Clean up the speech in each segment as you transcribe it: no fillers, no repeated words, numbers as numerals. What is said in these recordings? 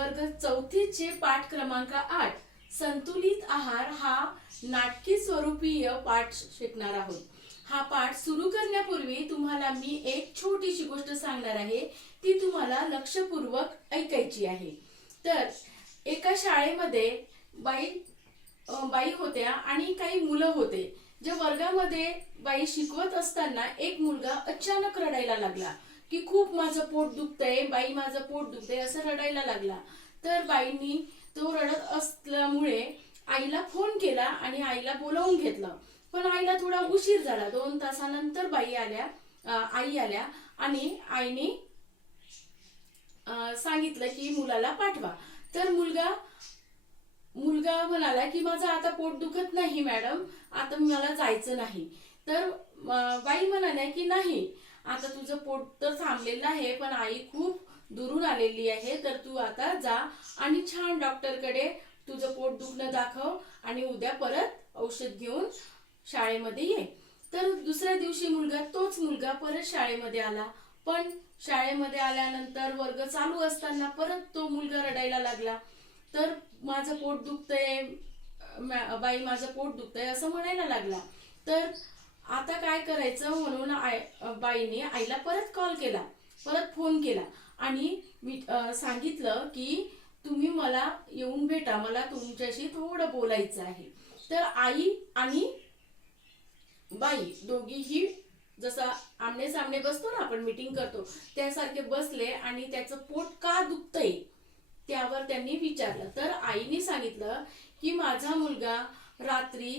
वर्ग 4चे पाठ क्रमांक 8 संतुलित आहार हा नाटकी स्वरूपीय पाठ शिकणार आहोत। हा पाठ सुरू करण्यापूर्वी तुम्हाला मी एक छोटीशी गोष्ट सांगणार आहे, ती तुम्हाला लक्षपूर्वक ऐकायची आहे। तर एका शाळेमध्ये बाई होत्या आणि काही मुलं होते। जे वर्गामध्ये बाई शिकवत असताना एक मुलगा अचानक रडायला लागला की खूप माझं पोट दुखतंय, बाई माझं पोट दुखतंय असं रडायला लागला। तर बाईंनी तो रडत असल्यामुळे आईला फोन केला आणि आईला बोलावून घेतलं। पण आईला थोडा उशीर झाला। 2 तासानंतर आई आल्या आणि आईने सांगितलं की मुलाला पाठवा। तर मुलगा म्हणाला की माझं आता पोट दुखत नाही मॅडम, आता मला जायचं नाही। तर बाई म्हणाल्या की नाही, आता तुझं पोट तर थांबलेलं आहे, पण आई खूप दुरून आलेली आहे, तर तू आता जा आणि छान डॉक्टरकडे तुझं पोट दुखणं दाखव आणि उद्या परत औषध घेऊन शाळेमध्ये ये। तर दुसऱ्या दिवशी तोच मुलगा परत शाळेमध्ये आला। पण शाळेमध्ये आल्यानंतर वर्ग चालू असताना परत तो मुलगा रडायला लागला। तर माझं पोट दुखतंय बाई, माझं पोट दुखतंय असं म्हणायला लागला। तर आता काय करायचं म्हणून बाईने आईला परत फोन केला आणि सांगितलं की तुम्ही मला येऊन भेटा, मला तुमच्याशी थोडं बोलायचं आहे। तर आई आणि बाई दोघीही जसं आमने सामने बसतो ना आपण मीटिंग करतो त्यासारखे बसले आणि त्याचं पोट का दुखतंय त्यावर त्यांनी विचारलं। तर आईने सांगितलं की माझा मुलगा रात्री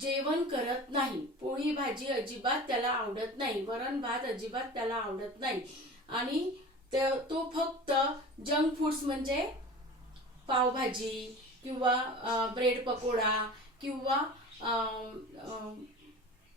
जेवण करत नाही, पोळी भाजी अजिबात त्याला आवडत नाही, वरण भात अजिबात त्याला आवडत नाही आणि तो फक्त जंक फूड्स म्हणजे पावभाजी किंवा ब्रेड पकोडा किंवा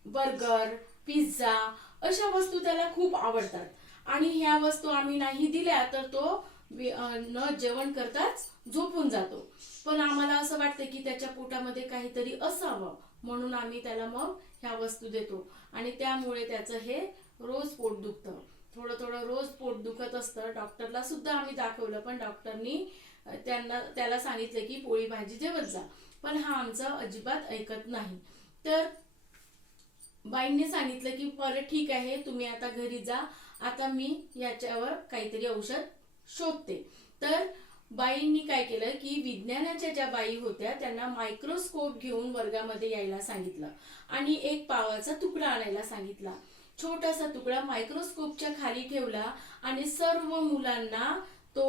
बर्गर, पिझ्झा अशा वस्तू त्याला खूप आवडतात आणि ह्या वस्तू आम्ही नाही दिल्या तर तो न जेवण करताच झोपून जातो। पण आम्हाला असं वाटतं की त्याच्या पोटामध्ये काहीतरी असावं, म्हणून आम्ही त्याला मग ह्या वस्तू देतो आणि त्यामुळे त्याचं हे रोज पोट दुखतं, थोडं रोज पोट दुखत असतं। डॉक्टरला सुद्धा आम्ही दाखवलं, पण डॉक्टरनी त्याला सांगितलं की पोळी भाजी जेवत जा, पण हा आमचं अजिबात ऐकत नाही। तर बाईंनी सांगितलं की बरं ठीक आहे, तुम्ही आता घरी जा, आता मी याच्यावर काहीतरी औषध शोधते। तर बाईंनी काय केलं की विज्ञानाच्या ज्या बाई होत्या त्यांना मायक्रोस्कोप घेऊन वर्गामध्ये यायला सांगितलं आणि एक पावाचा तुकडा आणायला सांगितला। छोटासा तुकडा मायक्रोस्कोपच्या खाली ठेवला आणि सर्व मुलांना तो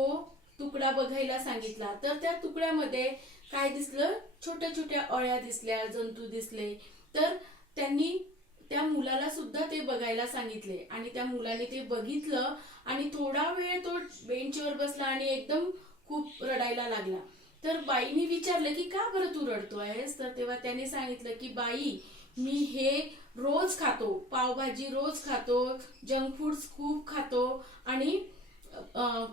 तुकडा बघायला सांगितला। तर त्या तुकड्यामध्ये काय दिसलं, छोट्या छोट्या अळ्या दिसल्या, जंतू दिसले। तर त्यांनी त्या मुलाला सुद्धा ते बघायला सांगितले आणि त्या मुलाने ते बघितलं आणि थोडा वेळ तो बेंचवर बसला आणि एकदम खूप रडायला लागला। तर बाईंनी विचारलं की का बरं तू रडतोयस? तर तेव्हा त्याने सांगितलं की बाई, मी हे रोज खातो, पावभाजी रोज खातो, जंक फूड्स खूप खातो आणि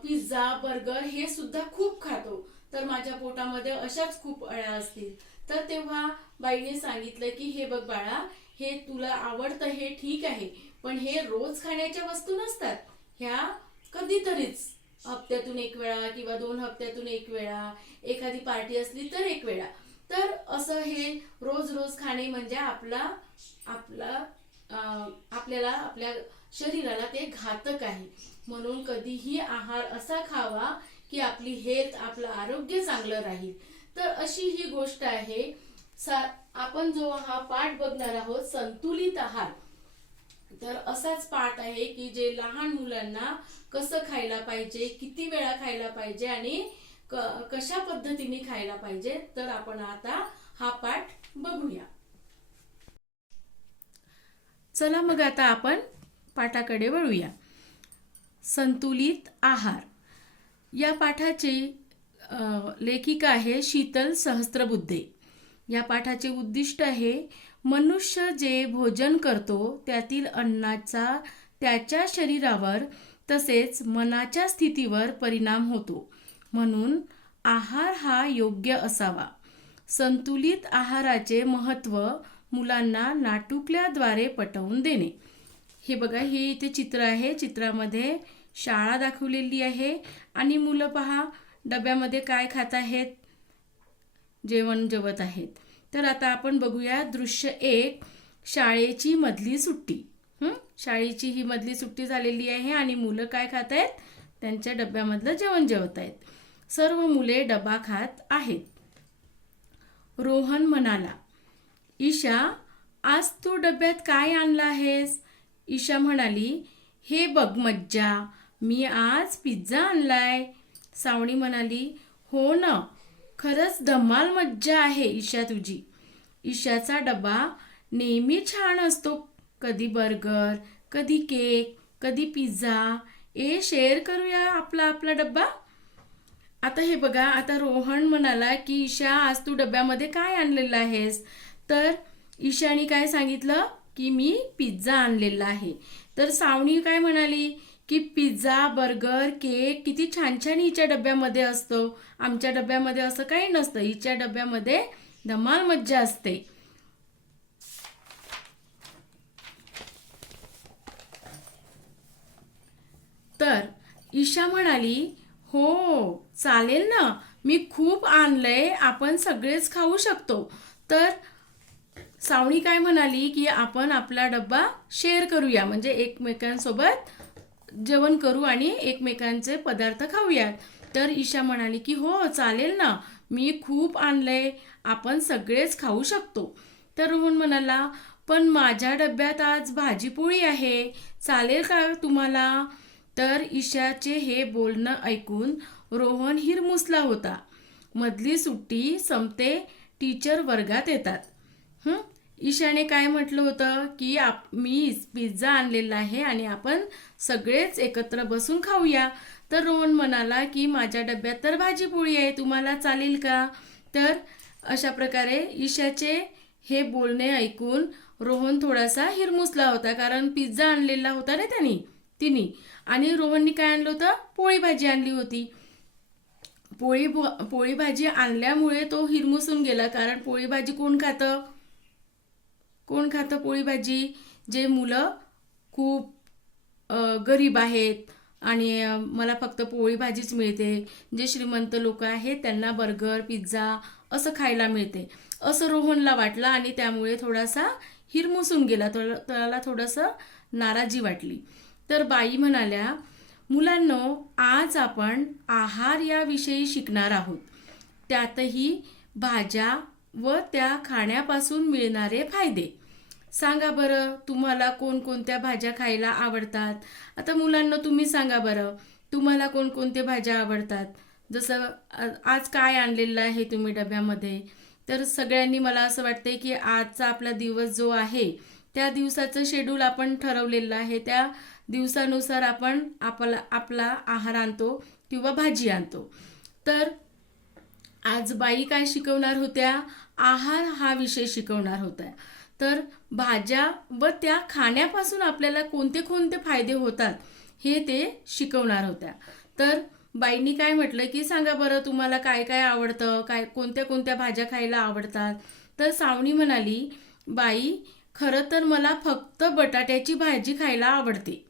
पिझ्झा बर्गर हे सुद्धा खूप खातो, तर माझ्या पोटामध्ये अशाच खूप अळ्या असतील। तर तेव्हा बाईने सांगितलं की हे बघ बाळा, हे तुला आवडतं हे ठीक आहे, पण हे रोज खाण्याच्या वस्तू नसतात, ह्या कधीतरीच हप्त्यातून एक वेळा किंवा 2 हप्त्यातून एक वेळा, एखादी पार्टी असली तर एक वेळा। तर असं हे रोज रोज खाणे म्हणजे आपल्याला आपल्या शरीराला ते घातक आहे, म्हणून कधीही आहार असा खावा की आपली हेल्थ, आपलं आरोग्य चांगलं राहील। तर अशी ही गोष्ट आहे। आपण जो हा पाठ बघणार आहोत संतुलित आहार, तर असाच पाठ आहे की जे लहान मुलांना कसं खायला पाहिजे, किती वेळा खायला पाहिजे आणि कशा पद्धतीने खायला पाहिजे। तर आपण आता हा पाठ बघूया। चला मग आता आपण पाठाकडे वळूया। संतुलित आहार या पाठाची लेखिका आहे शीतल सहस्त्रबुद्धे। या पाठाचे उद्दिष्ट आहे मनुष्य जे भोजन करतो त्यातील अन्नाचा त्याच्या शरीरावर तसेच मनाच्या स्थितीवर परिणाम होतो, म्हणून आहार हा योग्य असावा। संतुलित आहाराचे महत्त्व मुलांना नाटुकल्याद्वारे पटवून देणे। हे बघा, हे इथे चित्र आहे, चित्रामध्ये शाळा दाखवलेली आहे आणि मुलं पहा डब्यामध्ये काय खात आहेत, जेवण जेवत आहेत. तर आता आपण बघूया दृश्य 1, शाळेची मधली सुट्टी. शाळेची ही मधली सुट्टी झालेली आहे आणि मुलं काय खात आहेत, त्यांच्या डब्यामधलं जेवण जेवत आहेत. सर्व मुले डबा खात आहेत. रोहन म्हणाला, ईशा, आज तू डब्यात काय आणलं आहेस? ईशा म्हणाली, हे बघ मज्जा, मी आज पिझ्झा आणलाय. सावणी म्हणाली, हो ना, खरंच धमाल मज्जा आहे ईशा तुझी. ईशाचा डबा नेहमी छान असतो, कधी बर्गर, कधी केक, कधी पिझ्झा. शेअर करूया आपला आपला डब्बा. आता हे बघा, आता रोहन म्हणाला की ईशा, आज तू डब्यामध्ये काय आणलेलं आहेस? तर ईशाने काय सांगितलं की मी पिझ्झा आणलेला आहे. तर सावणी काय म्हणाली की पिझ्झा, बर्गर, केक किती छान छान हिच्या डब्यामध्ये असतो, आमच्या डब्यामध्ये असं काही नसतं, हिच्या डब्यामध्ये धमाल मज्जा असते. तर ईशा म्हणाली, हो चालेल ना, मी खूप आणलंय, आपण सगळेच खाऊ शकतो. तर सावणी काय म्हणाली की आपण आपला डब्बा शेअर करूया, म्हणजे एकमेकांसोबत जेवण करू आणि एकमेकांचे पदार्थ खाऊया. तर ईशा म्हणाली की हो चालेल ना, मी खूप आणलंय, आपण सगळेच खाऊ शकतो. तर रोहन म्हणाला, पण माझ्या डब्यात आज भाजीपोळी आहे, चालेल का तुम्हाला? तर ईशाचे हे बोलणं ऐकून रोहन हिरमुसला होता. मधली सुट्टी संपते, टीचर वर्गात येतात. ईशाने काय म्हटलं होतं की मी पिझ्झा आणलेला आहे आणि आपण सगळेच एकत्र बसून खाऊया. तर रोहन म्हणाला की माझ्या डब्यात तर भाजीपोळी आहे, तुम्हाला चालेल का? तर अशा प्रकारे ईशाचे हे बोलणे ऐकून रोहन थोडासा हिरमुसला होता, कारण पिझ्झा आणलेला होता ना तिने, आणि रोहननी काय आणलं होतं, पोळी भाजी आणली होती. पोळी भाजी आणल्यामुळे तो हिरमुसून गेला, कारण पोळी भाजी कोण खातं पोळी भाजी? जे मुलं खूप गरीब आहेत आणि मला फक्त पोळी भाजीच मिळते, जे श्रीमंत लोक आहेत त्यांना बर्गर, पिझ्झा असं खायला मिळते, असं रोहनला वाटलं आणि त्यामुळे थोडासा हिरमुसून गेला, त्याला थोडंसं नाराजी वाटली. तर बाई म्हणाल्या, मुलांनो, आज आपण आहार याविषयी शिकणार आहोत, त्यातही भाज्या व त्या खाण्यापासून मिळणारे फायदे. सांगा बरं, तुम्हाला कोणकोणत्या भाज्या खायला आवडतात? आता मुलांना तुम्ही सांगा बरं, तुम्हाला कोणकोणत्या भाज्या आवडतात? जसं आज काय आणलेलं आहे तुम्ही डब्यामध्ये? तर सगळ्यांनी, मला असं वाटतंय की आजचा आपला दिवस जो आहे त्या दिवसाचं शेड्यूल आपण ठरवलेलं आहे, त्या दिवसानुसार आपण आपला आहार आणतो किंवा भाजी आणतो. तर आज बाई काय शिकवणार होत्या? आहार हा विषय शिकवणार होत्या. तर भाज्या व त्या खाण्यापासून आपल्याला कोणते कोणते फायदे होतात हे ते शिकवणार होत्या. तर बाईंनी काय म्हटलं की सांगा बरं, तुम्हाला काय काय आवडतं, कोणत्या कोणत्या भाज्या खायला आवडतात? तर सावणी म्हणाली, बाई, खरं तर मला फक्त बटाट्याची भाजी खायला आवडते.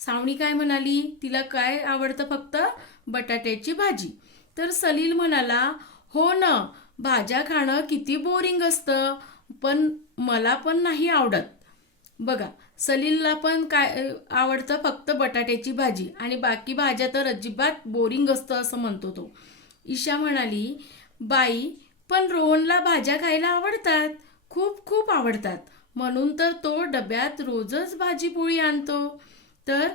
सावणी काय म्हणाली, तिला काय आवडतं? फक्त बटाट्याची भाजी. तर सलील म्हणाला, हो ना, भाज्या खाणं किती बोरिंग असतं, पण मला पण नाही आवडत. बघा, सलीलला पण काय आवडतं? फक्त बटाट्याची भाजी, आणि बाकी भाज्या तर अजिबात बोरिंग असतं असं म्हणतो तो. ईशा म्हणाली, बाई, पण रोहनला भाज्या खायला आवडतात, खूप खूप आवडतात, म्हणून तर तो डब्यात रोजच भाजीपोळी आणतो. तर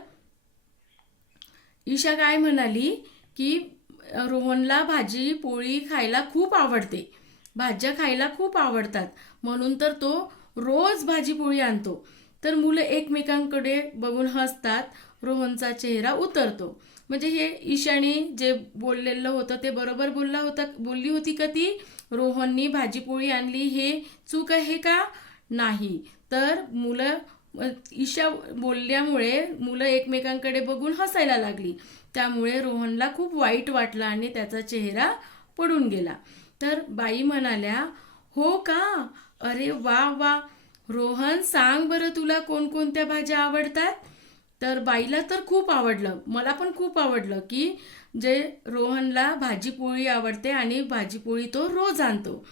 ईशा काय म्हणाली की रोहनला भाजी पोळी खायला खूप आवडते, भाज्या खायला खूप आवडतात, म्हणून तर तो रोज भाजीपोळी आणतो. तर मुलं एकमेकांकडे बघून हसतात, रोहनचा चेहरा उतरतो. म्हणजे हे ईशाने जे बोललेलं होतं ते बरोबर बोलली होती का ती? रोहननी भाजीपोळी आणली हे चूक आहे का? नाही. तर ईशा बोलल्यामुळे मुलं एकमेकांकडे बघून हसायला लागली, त्यामुळे रोहनला खूप वाईट वाटलं आणि त्याचा चेहरा पडून गेला. तर बाई म्हणाल्या, हो का, अरे वा वा, रोहन, सांग बरं तुला कोणकोणत्या भाज्या आवडतात? तर बाईला तर खूप आवडलं, मला पण खूप आवडलं की जे रोहनला भाजीपोळी आवडते आणि भाजीपोळी तो रोज आणतो.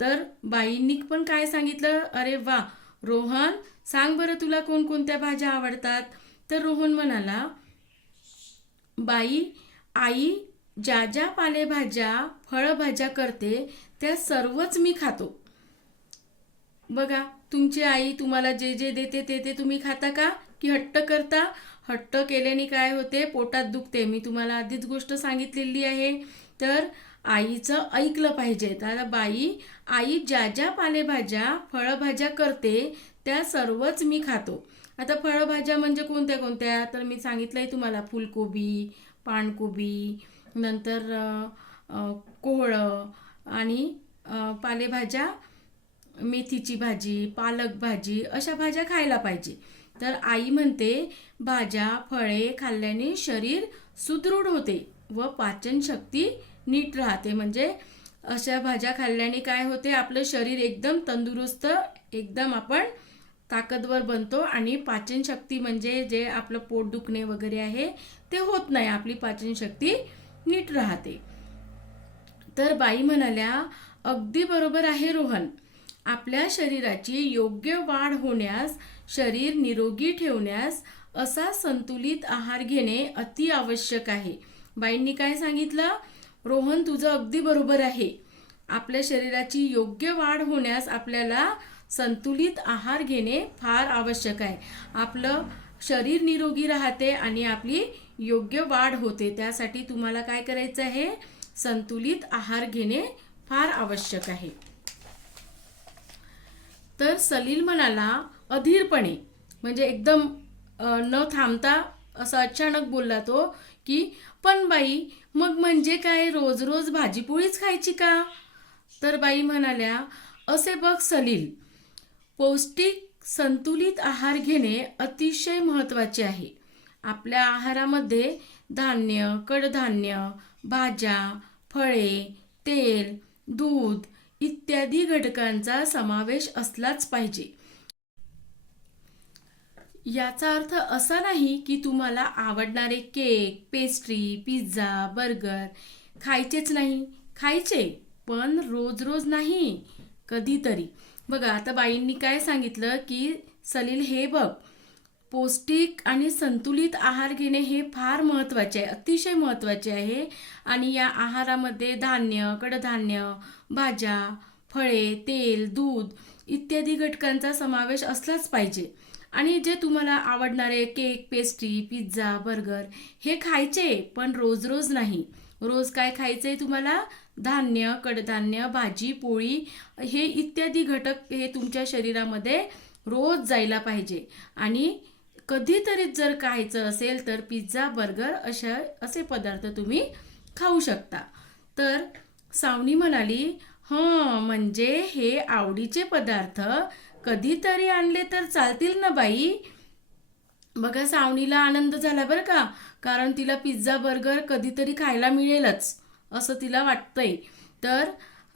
तर बाईंनी पण काय सांगितलं, अरे वा रोहन, सांग बरं तुला कोणकोणत्या भाज्या आवडतात. तर रोहन म्हणाला, बाई, आई ज्या ज्या पालेभाज्या फळभाज्या करते त्या सर्वच मी खातो. बघा, तुमची आई तुम्हाला जे जे देते ते ते तुम्ही खाता का, की हट्ट करता? हट्ट केल्याने काय होते, पोटात दुखते. मी तुम्हाला आधीच गोष्ट सांगितलेली आहे. तर आईचं ऐकलं पाहिजे. तर बाई, आई ज्या ज्या पालेभाज्या फळभाज्या करते त्या सर्वच मी खातो. आता फळभाज्या म्हणजे कोणत्या कोणत्या, तर मी सांगितलंय तुम्हाला, फुलकोबी, पानकोबी, नंतर कोहळं आणि पालेभाज्या, मेथीची भाजी, पालक भाजी, अशा भाज्या खायला पाहिजे. तर आई म्हणते, भाज्या फळे खाल्ल्याने शरीर सुदृढ होते व पाचनशक्ती नीट राहते. म्हणजे अशा भाज्या खाल्ल्याने काय होते, आपलं शरीर एकदम तंदुरुस्त, एकदम आपण ताकदवर बनतो आणि पाचनशक्ती म्हणजे जे आपलं पोट दुखणे वगैरे आहे ते होत नाही, आपली पाचनशक्ती नीट राहते. तर बाई म्हणाल्या, अगदी बरोबर आहे रोहन. आपल्या शरीराची योग्य वाढ होण्यास, शरीर निरोगी ठेवण्यास असा संतुलित आहार घेणे अति आवश्यक आहे. बाईंनी काय सांगितलं, रोहन तुझं अगदी बरोबर आहे. आपल्या शरीराची योग्य वाढ होण्यास आपल्याला संतुलित आहार घेणे फार आवश्यक आहे. आपलं शरीर निरोगी राहते आणि आपली योग्य वाढ होते. त्यासाठी तुम्हाला काय करायचं आहे, संतुलित आहार घेणे फार आवश्यक आहे. तर सलील म्हणाला अधीरपणे, म्हणजे एकदम न थांबता असं अचानक बोलला तो की, पण बाई, मग म्हणजे काय रोज रोज भाजीपोळीच खायची का? तर बाई म्हणाल्या, असे बघ सलील, पौष्टिक संतुलित आहार घेणे अतिशय महत्त्वाचे आहे. आपल्या आहारामध्ये धान्य, कडधान्य, भाज्या, फळे, तेल, दूध इत्यादी घटकांचा समावेश असलाच पाहिजे. याचा अर्थ असा नाही की तुम्हाला आवडणारे केक, पेस्ट्री, पिझ्झा, बर्गर खायचेच नाही. खायचे, पण रोज रोज नाही, कधीतरी. बघा, आता बाईंनी काय सांगितलं की, सलील हे बघ, पौष्टिक आणि संतुलित आहार घेणे हे फार महत्त्वाचे आहे, अतिशय महत्त्वाचे आहे. आणि या आहारामध्ये धान्य, कडधान्य, भाज्या, फळे, तेल, दूध इत्यादी घटकांचा समावेश असलाच पाहिजे. आणि जे तुम्हाला आवडणारे केक, पेस्ट्री, पिझ्झा, बर्गर हे खायचे, पण रोज रोज नाही. रोज काय खायचंय तुम्हाला, धान्य, कडधान्य, भाजी, पोळी हे इत्यादी घटक हे तुमच्या शरीरामध्ये रोज जायला पाहिजे. आणि कधीतरीच जर खायचं असेल तर पिझ्झा, बर्गर असे पदार्थ तुम्ही खाऊ शकता. तर सावनी म्हणाली, म्हणजे हे आवडीचे पदार्थ कधीतरी आणले तर चालतील ना बाई? बघा, सावनीला आनंद झाला बरं का, कारण तिला पिझ्झा, बर्गर कधीतरी खायला मिळेलच असं तिला वाटतंय. तर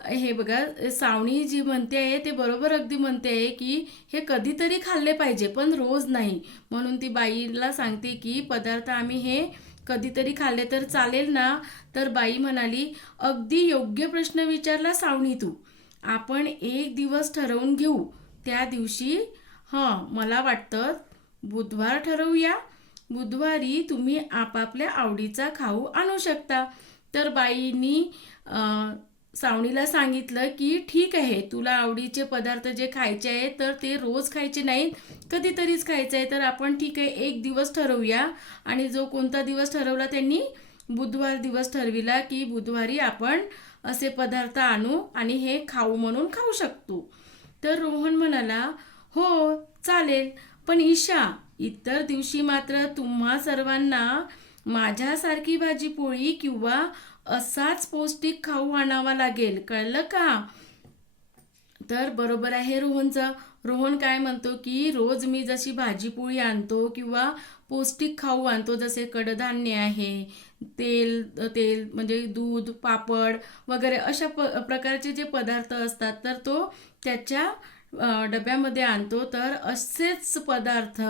हे बघा, सावनी जी म्हणते आहे ते बरोबर अगदी म्हणते आहे की हे कधीतरी खाल्ले पाहिजे, पण रोज नाही. म्हणून ती बाईला सांगते की पदार्थ आम्ही हे कधीतरी खाल्ले तर चालेल ना? तर बाई म्हणाली, अगदी योग्य प्रश्न विचारला सावनी तू. आपण एक दिवस ठरवून घेऊ. त्या दिवशी मला वाटतं बुधवार ठरवूया. बुधवारी तुम्ही आपापल्या आवडीचा खाऊ आणू शकता. तर बाईंनी सावनीला सांगितलं की ठीक आहे, तुला आवडीचे पदार्थ जे खायचे आहेत तर ते रोज खायचे नाहीत, कधीतरीच खायचं आहे. तर आपण ठीक आहे, एक दिवस ठरवूया. आणि जो कोणता दिवस ठरवला त्यांनी, बुधवार दिवस ठरविला की बुधवारी आपण असे पदार्थ आणू आणि हे खाऊ म्हणून खाऊ शकतो. तर रोहन म्हणाला, हो चालेल, पण ईशा, इतर दिवशी मात्र तुम्हा सर्वांना माझ्यासारखी भाजी पोळी किंवा असाच पौष्टिक खाऊ आणावा लागेल, कळलं का? तर बरोबर आहे रोहनचं. रोहन काय म्हणतो की रोज मी जशी भाजीपोळी आणतो किंवा पौष्टिक खाऊ आणतो, जसे कडधान्य आहे, तेल तेल म्हणजे दूध, पापड वगैरे अशा प्रकारचे जे पदार्थ असतात तर तो त्याच्या डब्यामध्ये आणतो. तर असेच पदार्थ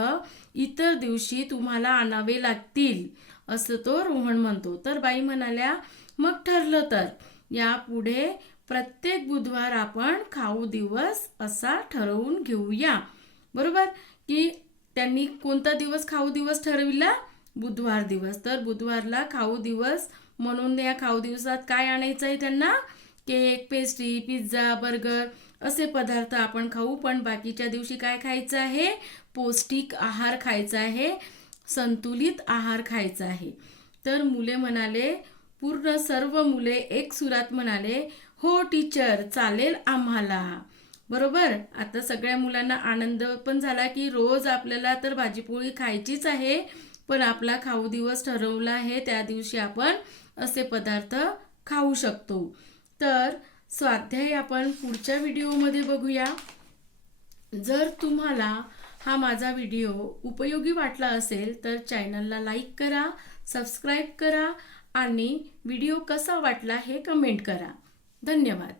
इतर दिवशी तुम्हाला आणावे लागतील, असं तो रोहन म्हणतो. तर बाई म्हणाल्या, मग ठरलं तर यापुढे प्रत्येक बुधवार आपण खाऊ दिवस असा ठरवून घेऊया. बरोबर की त्यांनी कोणता दिवस खाऊ दिवस ठरविला? बुधवार दिवस. तर बुधवारला खाऊ दिवस म्हणून या खाऊ दिवसात काय आणायचं आहे त्यांना? केक, पेस्ट्री, पिझ्झा, बर्गर असे पदार्थ आपण खाऊ. पण बाकीच्या दिवशी काय खायचं आहे? पौष्टिक आहार खायचा आहे, संतुलित आहार खायचा आहे. तर मुले म्हणाले, पूर्ण सर्व मुले एक सुरात म्हणाले, हो टीचर, चालेल आम्हाला. बरोबर. आता सगळ्या मुलांना आनंद पण झाला की रोज आपल्याला तर भाजीपोळी खायचीच आहे, पण आपला खाऊ दिवस ठरवला आहे, त्या दिवशी आपण असे पदार्थ खाऊ शकतो. तर स्वाध्याय आपण पुढच्या व्हिडिओमध्ये बघूया. जर तुम्हाला हा माझा व्हिडिओ उपयोगी वाटला असेल तर चॅनलला लाईक करा, सबस्क्राईब करा आणि व्हिडिओ कसा वाटला हे कमेंट करा. धन्यवाद.